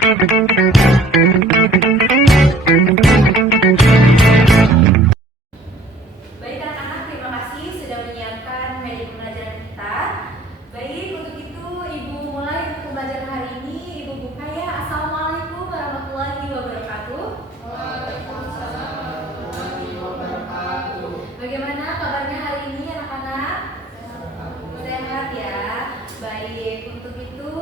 Baik anak-anak, terima kasih sudah menyiapkan media pembelajaran kita. Baik, untuk itu Ibu mulai untuk pembelajaran hari ini. Ibu buka ya. Assalamualaikum warahmatullahi wabarakatuh. Waalaikumsalam warahmatullahi wabarakatuh. Bagaimana kabarnya hari ini anak-anak? Sehat ya. Baik, untuk itu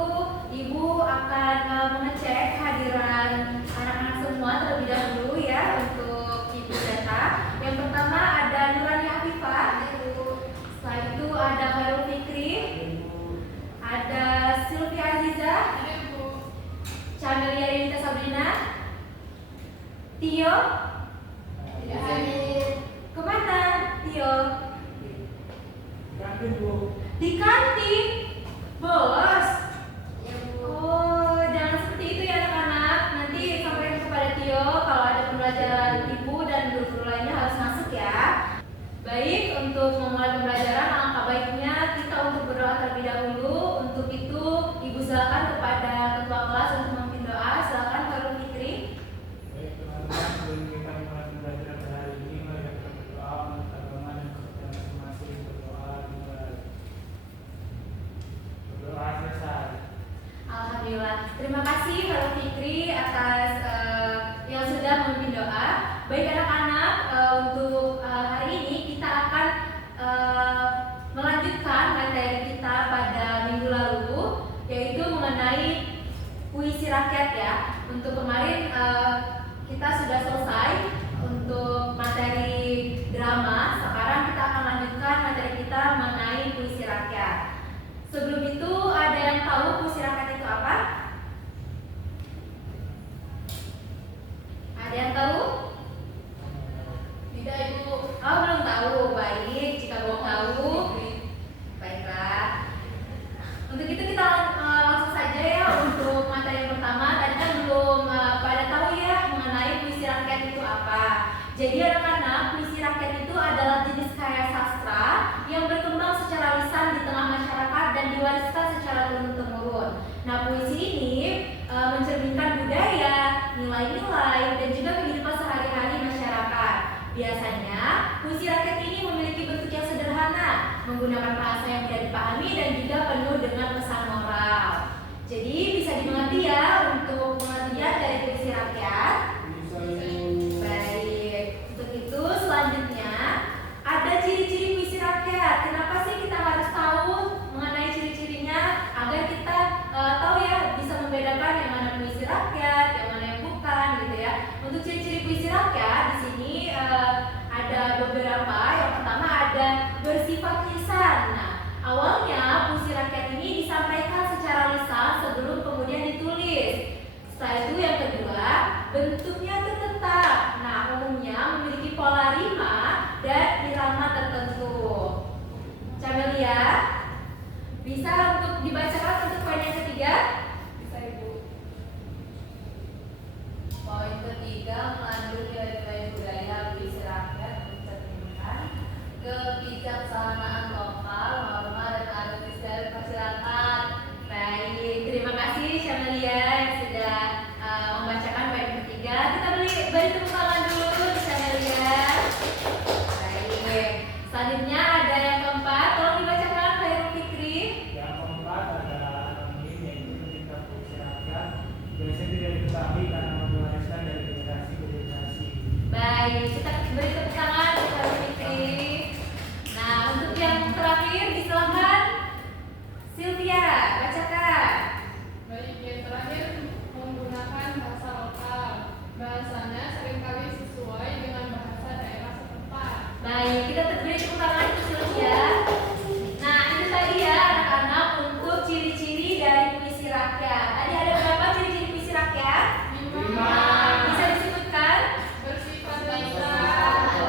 Ibu akan mengecek kehadiran anak-anak semua terlebih dahulu ya untuk Ibu data. Yang pertama ada Nurani Afifah. Setelah itu ada Khairul Fikri, ada Sylvia Aziza, Camelia Rinita Sabrina, Tio. Tidak hadir. Kemana Tio? Kantin, Bu. Di kantin. Bolos. Ya, Bu. Oh, jangan seperti itu ya anak-anak. Nanti sampaikan kepada Tio kalau ada pembelajaran Ibu dan guru-guru lainnya harus masuk ya. Baik, untuk memulai pembelajaran alangkah baiknya kita untuk berdoa terlebih dahulu. Untuk itu Ibu silakan kepada ketua kelas untuk memimpin doa. Silakan Khairul Fikri. Baik, teman-teman, sebelum kita mulai pembelajaran hari ini, mari kita berdoa menurut agama dan kepercayaan masing-masing. Berdoa dimulai. Berdoa selesai. Alhamdulillah. Terima kasih Khairul Fikri atas yang sudah memimpin doa. Baik anak-anak, untuk hari ini kita akan melanjutkan materi kita pada minggu lalu, yaitu mengenai puisi rakyat ya. Untuk kemarin kita sudah selesai untuk materi drama. Sekarang kita akan lanjutkan materi kita mengenai puisi rakyat. Sebelum itu ada yang tahu puisi rakyat itu apa? Ada yang tahu? Tidak Ibu. Oh, belum tahu. Baik, jika belum tahu, baiklah. Untuk itu kita langsung saja ya untuk materi yang pertama. Tadi kan belum pada tahu ya mengenai puisi rakyat itu apa. Jadi anak-anak, puisi rakyat itu adalah jenis karya sastra yang berkembang secara lisan di tengah masyarakat dan diwariskan secara turun-temurun. Nah, puisi ini mencerminkan budaya, nilai-nilai, dan juga kehidupan sehari-hari masyarakat. Biasanya, puisi rakyat ini memiliki bentuk yang sederhana, menggunakan bahasa yang mudah dipahami dan juga penuh dengan pesan moral. Jadi bisa dimengerti ya untuk pengertian dari puisi rakyat. Baik, untuk itu selanjutnya ada ciri-ciri puisi rakyat. Kenapa sih kita harus tahu mengenai ciri-cirinya agar kita tahu ya bisa membedakan yang mana puisi rakyat, yang mana yang bukan gitu ya. Untuk ciri-ciri puisi rakyat di sini ada beberapa. Yang pertama ada bersifat lisan. Nah, awalnya puisi rakyat ini disampaikan secara lisan sebelum kemudian ditulis. Setelah itu yang kedua, bentuknya tertetap. Nah, umumnya memiliki pola rima dan irama tertentu. Camelia, bisa untuk dibacakan untuk poin yang ketiga? Bisa Ibu. Poin ketiga, mengandung nilai-nilai budaya puisi rakyat mencerminkan kebijaksanaan lokal, norma dan adat istiadat masyarakat. Baik, terima kasih Camelia yang sudah membacakan poin ketiga. Kita beri tepuk tangan dulu untuk Camelia. Baik, selanjutnya ada yang keempat, tolong dibacakan Khairul Fikri. Yang keempat ada anonim, yaitu pencipta puisi rakyat biasanya tidak diketahui karena mewariskan dari generasi ke generasi. Baik, kita beri tepuk tangan untuk Khairul Fikri. Nah, untuk yang terakhir disilakan Sylvia, bacakan. Baik, yang terakhir menggunakan bahasa lokal. Bahasanya seringkali sesuai dengan bahasa daerah setempat. Baik, kita beri tepuk tangan untuk Sylvia. Nah, itu tadi ya anak-anak untuk ciri-ciri dari puisi rakyat. Tadi ada berapa ciri-ciri puisi rakyat? 5. Bisa disebutkan? Bersifat lisan.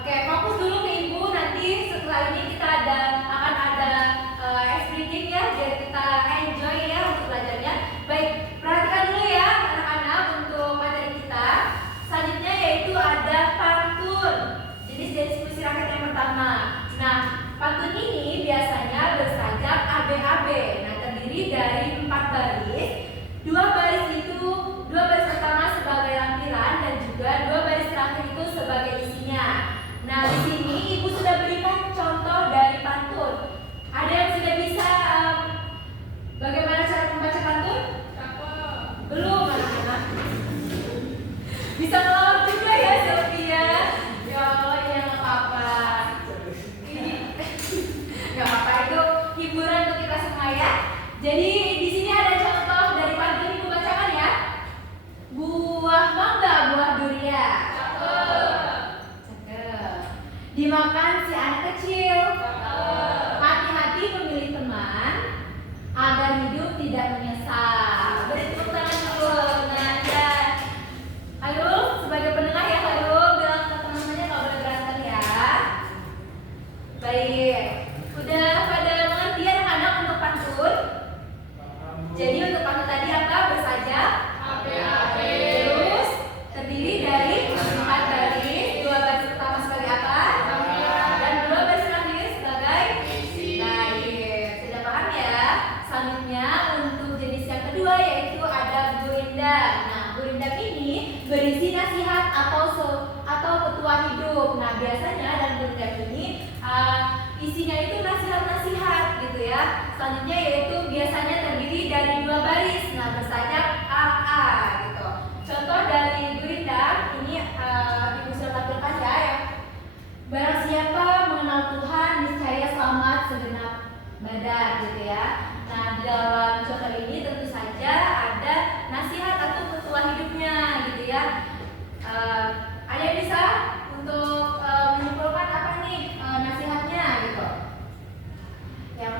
Oke, fokus dulu ke ibu. Nanti setelah ini kita akan ada ice breaking ya, biar kita enjoy ya untuk belajarnya. Baik, perhatikan dulu ya anak-anak untuk materi kita. Selanjutnya yaitu ada pantun. Jenis-jenis puisi rakyat yang pertama. Nah, pantun ini biasanya bersajak ABAB. Nah, terdiri dari 4 baris. Dua baris pertama sebagai lampiran dan juga 2 baris terakhir itu sebagai isinya. Nah, di sini ibu sudah berikan contoh dari pantun. Ada yang sudah bisa bagaimana cara membaca pantun? Belum anak-anak. Bisa ngelawak juga ya Sylvia. Ya Allah, ya nggak apa-apa. Nggak apa-apa, itu hiburan untuk kita semua ya. Jadi di sini ada contoh dari pantun, ibu bacakan ya. Buah mangga, buah durian. Cakep. Dimakan si anak kecil. Hati-hati memilih teman agar hidup tidak menyesal. Beri tepuk tangan dulu. Nah, ya. Hairul sebagai pendengar ya, Hairul bilang ke teman-temannya nggak boleh berantem ya. Baik. Udah pada mengerti anak-anak untuk pantun? Jadi untuk pantun tadi apa? Bersajak ABAB. Terus terdiri dari 4 baris, 2 baris pertama sebagai apa? Dan 2 baris terakhir sebagai Isi. baik. Sudah paham ya? Selanjutnya untuk jenis yang kedua yaitu ada gurindam. Nah, gurindam ini berisi nasihat atau petua hidup. Nah, biasanya dalam gurindam ini isinya itu nasihat-nasihat gitu ya. Selanjutnya yaitu biasanya terdiri dari 2 baris. Nah, bersajak AA gitu. Contoh dari gurindam ini ibu sudah tampilkan ya. Barang siapa mengenal Tuhan niscaya selamat segenap badan gitu ya. Nah, di dalam contoh ini tentu saja ada nasihat atau petua hidupnya gitu ya. Ada yang bisa untuk menyimpulkan apa nih nasihatnya gitu? Yang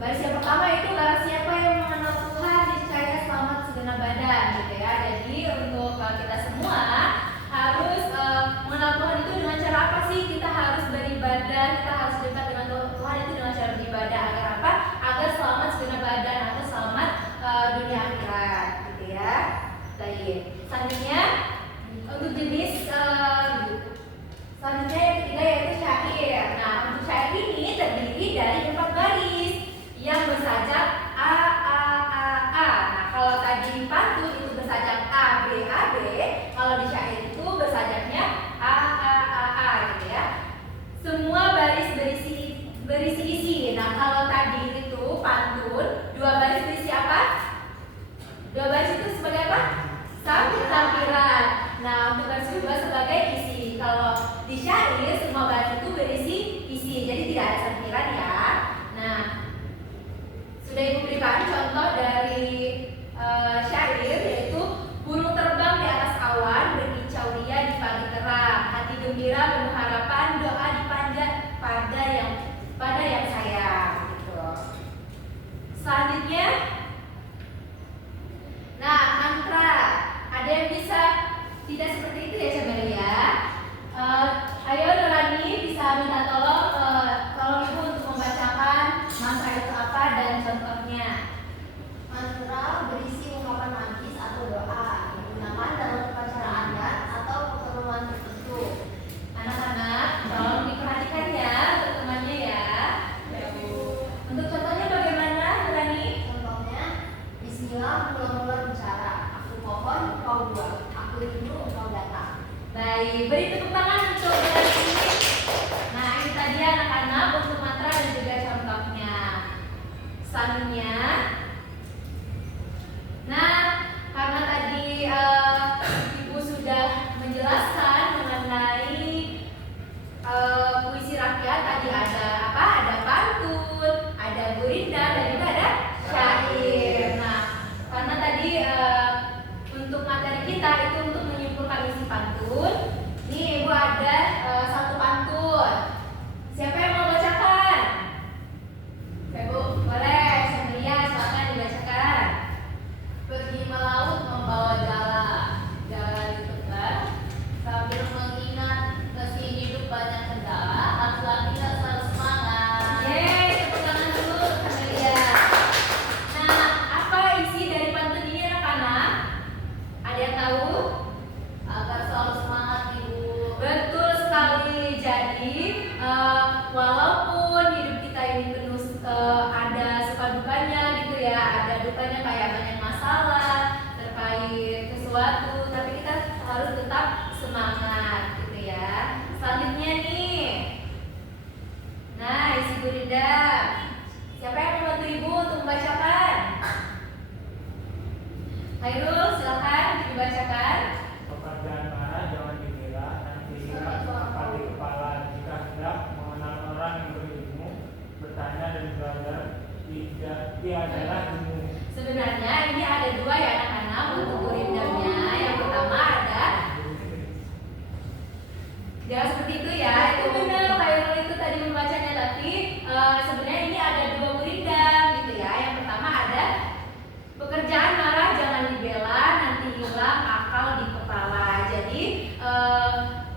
baris yang pertama itu barang siapa yang mengenal Tuhan niscaya selamat segenap badan gitu ya. Jadi untuk kita semua harus mengenal Tuhan itu dengan cara apa sih? Kita harus beribadah, kita harus dekat dengan Tuhan itu dengan cara beribadah agar apa? Agar selamat segenap badan atau selamat dunia akhirat gitu ya. Baik. Selanjutnya untuk jenis selanjutnya yang ketiga yaitu syair. Nah, untuk syair ini terdiri dari 4 baris yang bersajak A A A A. Nah, kalau tadi pantun itu bersajak A B A B, kalau di syair itu bersajaknya A A A A gitu ya. Semua baris berisi isi. Nah, kalau tadi itu pantun 2 baris berisi apa? 2 baris itu sebagai apa? Lampiran. Nah, untuk baris kedua sebagai isi. Kalau di syair semua baris itu berisi isi, jadi tidak ada lampiran ya. Nah, sudah ibu berikan contoh dari syair yaitu burung terbang di atas awan berkicau ria di pagi terang, hati gembira penuh harapan, doa dipanjat pada yang sayang gitu. Selanjutnya, nah mantra. Ada yang bisa tidak seperti itu ya coba ya. Ayo Nurani bisa minta tolong ibu untuk membacakan mantra itu apa dan contohnya. Mantra berisi ungkapan magis atau doa digunakan dalam upacara adat atau keperluan tertentu. Anak-anak tolong diperhatikan ya untuk temannya ya. Untuk contohnya bagaimana Nurani? Contohnya, Bismillah mula-mula bicara. Aku pohon, kau buah. Aku rindu, kau datang. Baik, beri tepuk tangan untuk Nurani. Nah, ini tadi anak-anak untuk mantra dan juga contohnya. Selanjutnya, nah karena tadi ibu sudah menjelaskan mengenai puisi rakyat, tadi ada apa? Ada pantun, ada gurindam, dan juga ada syair. Nah, karena tadi untuk materi kita itu untuk menyimpulkan isi pantun. Ini ibu ada 1 pantun. Siapa yang mau bacakan? Ibu boleh, Sandria, Jangan seperti itu ya, itu benar Khairul itu tadi membacanya, tapi sebenarnya ini ada dua muridam gitu ya. Yang pertama ada pekerjaan marah jangan dibela, nanti hilang akal di kepala. Jadi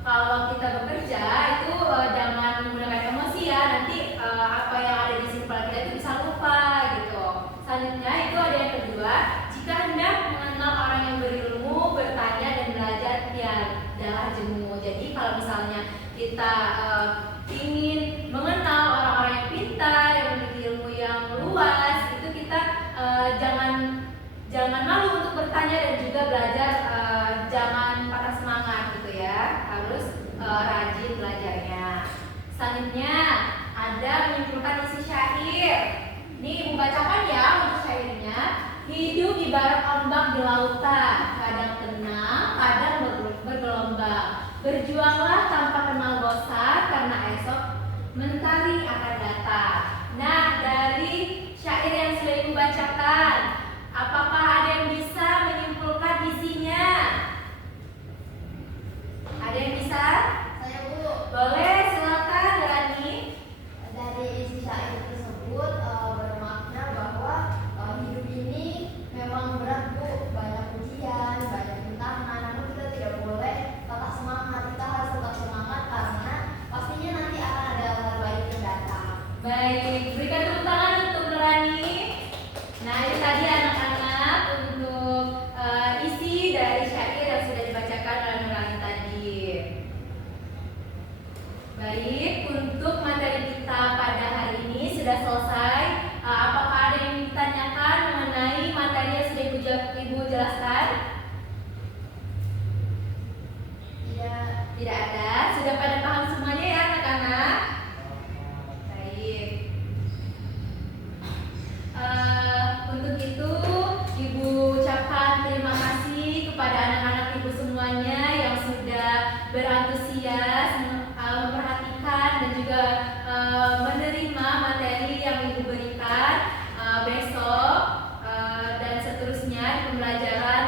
kalau kita bekerja itu jangan menggunakan emosi ya, nanti apa yang ada di sini kepala kita itu bisa lupa gitu. Selanjutnya itu ada yang kedua, jika hendak mengenal orang yang berilmu, bertanya dan belajar tiadalah jemu. Jadi kalau misalnya kita ingin mengenal orang-orang yang pintar, yang memiliki ilmu yang luas, itu kita jangan malu untuk bertanya dan juga belajar, jangan patah semangat gitu ya, harus rajin belajarnya. Selanjutnya ada menyimpulkan isi syair. Ini ibu bacakan ya untuk syairnya. Hidup ibarat ombak di lautan, kadang tenang, kadang bergelombang. Berjuanglah tanpa kenal bosan, karena esok mentari akan datang. Nah, dari syair yang sudah ibu bacakan, apakah ada yang bisa menyimpulkan isinya? Ada yang bisa? Saya Bu, Boleh, silakan Rani. dari isi syair tersebut bermakna bahwa hidup ini memang berat Bu, banyak ujian, banyak rintangan, namun kita tidak boleh patah semangat, kita harus tetap semangat karena pastinya nanti akan ada hal baik yang datang. Baik, berikan tepuk tangan untuk Nurani. Nah, itu tadi anak-anak untuk isi dari syair yang sudah dibacakan oleh Nurani tadi. Baik, untuk materi kita pada hari ini sudah selesai. Apakah ada yang ditanyakan mengenai materi yang sudah ibu jelaskan? Tidak ada. Sudah pada paham semuanya ya anak-anak? Baik. Untuk itu ibu ucapkan terima kasih kepada anak-anak ibu semuanya yang sudah berantusias memperhatikan dan juga menerima materi yang ibu berikan besok dan seterusnya di pembelajaran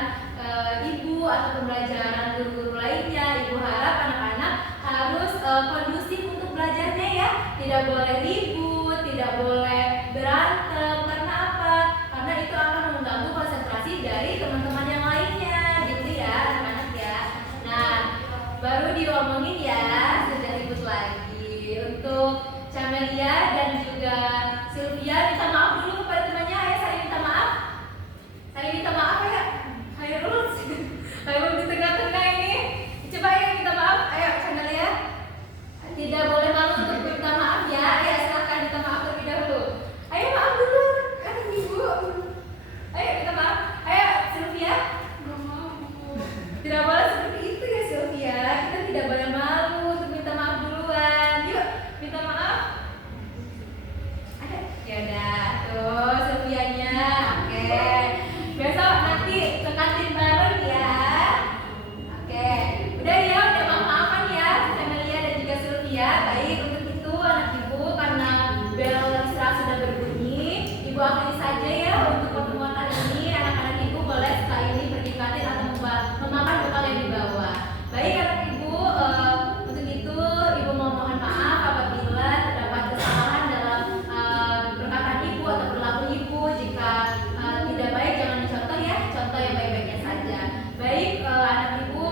ibu atau pembelajaran guru-guru lainnya. Ibu harap anak-anak harus kondusif untuk belajarnya ya, tidak boleh ribut, tidak boleh berantem. Karena apa? Karena itu akan mengganggu konsentrasi dari teman-teman yang lainnya gitu ya anak-anak ya. Nah, baru diomongin ya, sudah ribut lagi. Untuk Camelia dan juga Sylvia minta maaf dulu kepada temannya. Ayo saling minta maaf. Saling minta maaf ya. Khairul di tengah-tengah ini. Coba ya minta maaf. Ayo Camelia. Tidak boleh malu untuk minta maaf ya. Ayo silakan minta maaf terlebih dahulu. Ayo maaf dulu. Kan ibu. Ayo minta maaf. Ayo Sylvia. Nggak mau Bu. Tidak boleh seperti itu ya Sylvia. Kita tidak boleh malu untuk minta maaf duluan. Yuk minta maaf. Ada? Ya udah tuh Sylvianya. Oke. Besok nanti ke kantin bareng ya. Oke. Udah ya, udah maaf-maafan ya Camelia dan juga Sylvia. Baik, untuk itu anak ibu karena bel istirahat sudah berbunyi, ibu akhiri saja ya untuk pertemuan kali ini. Anak-anak ibu boleh setelah ini pergi kantin atau memakan bekal yang dibawa. Baik anak ibu, untuk itu ibu mau mohon maaf apabila terdapat kesalahan dalam perkataan ibu atau perilaku ibu. Jika tidak baik jangan dicontoh ya, contoh yang baik-baiknya saja. Baik anak ibu,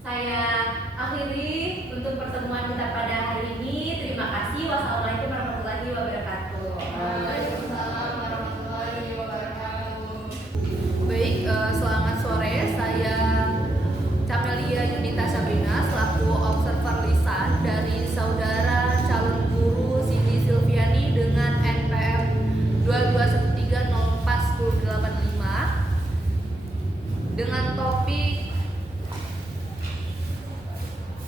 saya akhiri untuk pertemuan kita pada hari ini. Terima kasih. Wassalamualaikum warahmatullahi wabarakatuh. Waalaikumsalam warahmatullahi wabarakatuh. Baik, selamat sore. Saya Camelia Yunita Sabrina selaku observer lisan dari saudara calon guru Siti Silviani dengan NPM 2213041085 dengan topik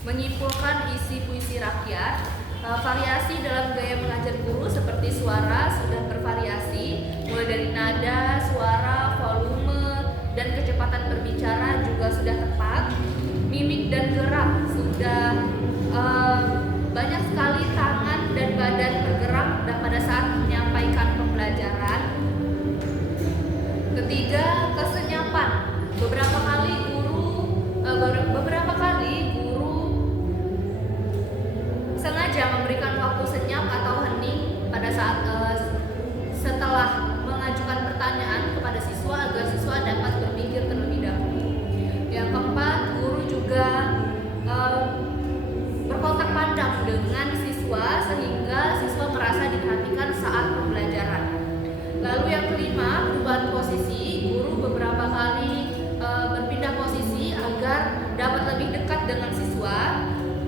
menyimpulkan isi puisi rakyat. Variasi dalam gaya mengajar guru seperti suara sudah bervariasi, mulai dari nada, suara, volume, dan kecepatan berbicara juga sudah tepat. Mimik dan gerak sudah banyak sekali tangan dan badan bergerak pada saat menyampaikan pembelajaran. Ketiga, kesenyapan. Beberapa kali guru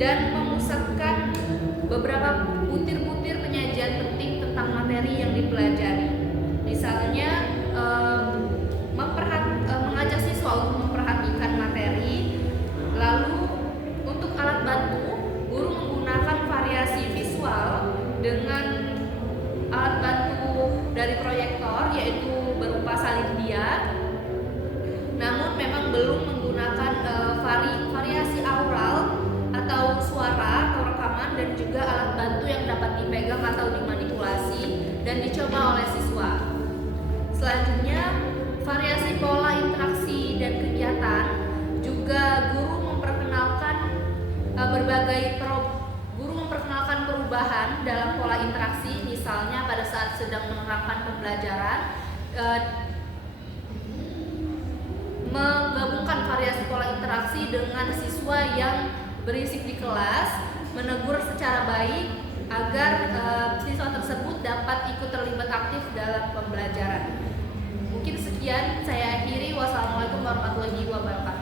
dan memusatkan beberapa butir-butir penyajian penting tentang materi yang dipelajari. Misalnya mengajak siswa untuk memperhatikan materi. Lalu untuk alat bantu, guru menggunakan variasi visual dengan alat bantu dari proyektor, yaitu berupa salin dia. Namun memang belum menggunakan variasi aural atau suara atau rekaman, dan juga alat bantu yang dapat dipegang atau dimanipulasi dan dicoba oleh siswa. Selanjutnya, variasi pola interaksi dan kegiatan, juga guru memperkenalkan perubahan dalam pola interaksi. Misalnya pada saat sedang menerapkan pembelajaran, menggabungkan variasi pola interaksi dengan siswa yang berisik di kelas, menegur secara baik agar siswa tersebut dapat ikut terlibat aktif dalam pembelajaran. Mungkin sekian, saya akhiri. Wassalamualaikum warahmatullahi wabarakatuh.